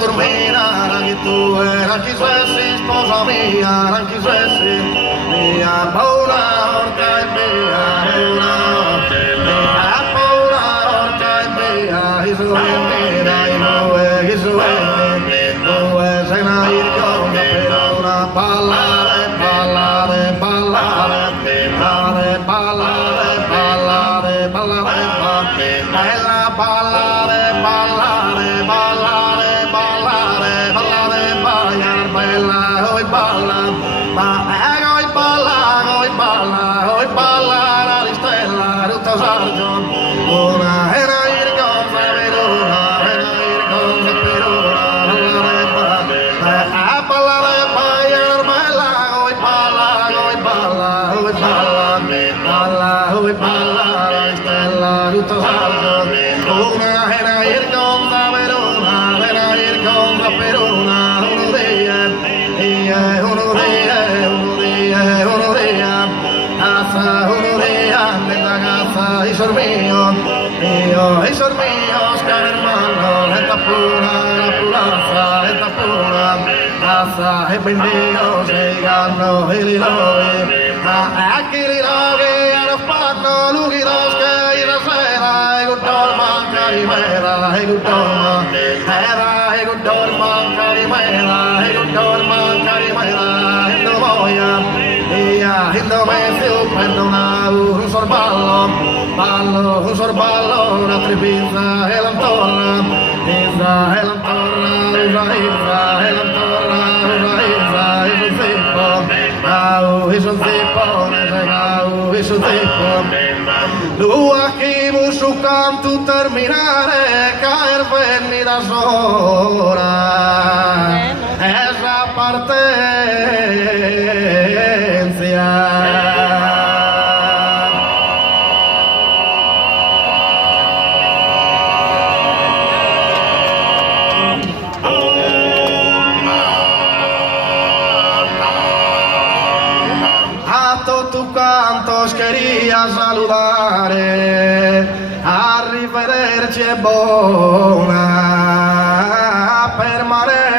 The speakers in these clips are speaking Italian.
Dormire anche tu, anche se sposa mia, anche se mia paura orca è mia paura orca è mia, e so è mia, e no è, e so è mia, no è, se na irco, per una ballare, ballare, ballare, ballare, ballare, ballare, ballare, bella ballare, ballare, ballare. Bella, oi balla, ma oi balla, la ristella, tutta sargio, una è una irgonza per una, è una irgonza per una, a ballare, bella, oi balla, la ristella, tutta sargio, una è una irgonza per una, è una irgonza per una. Isor mio, Oscar hermano, esta pura, la puraza, esta pura, asa, bendigo, llegando, el hilogue, aquí el hilogue, a los panos, lugidos que ir a cera, egutolman, carimera, egutolman, era, egutolman, carimera, egutolman, carimera, endomoya, indome, fiu, perdona, un sorballo, un sorballo, una tripizza e l'antorna, Isa e l'antorna, Isa e l'antorna, Isa e un zippo, au, is un zippo, au, is un zippo. Lua chi musucam tu terminare, caer venni da sora, esa partenza. Tu cantos quería saludare, arrivederci e buona permanenza.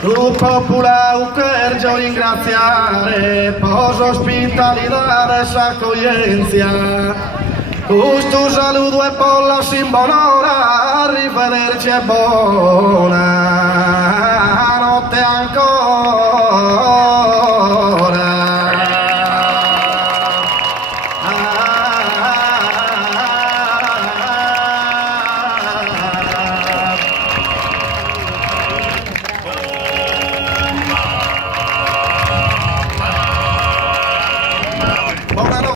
Tu popula quiero ringraziare por su hospitalidad, esa accoglienza. Tu saludo e por la simbolora, arrivederci e buona.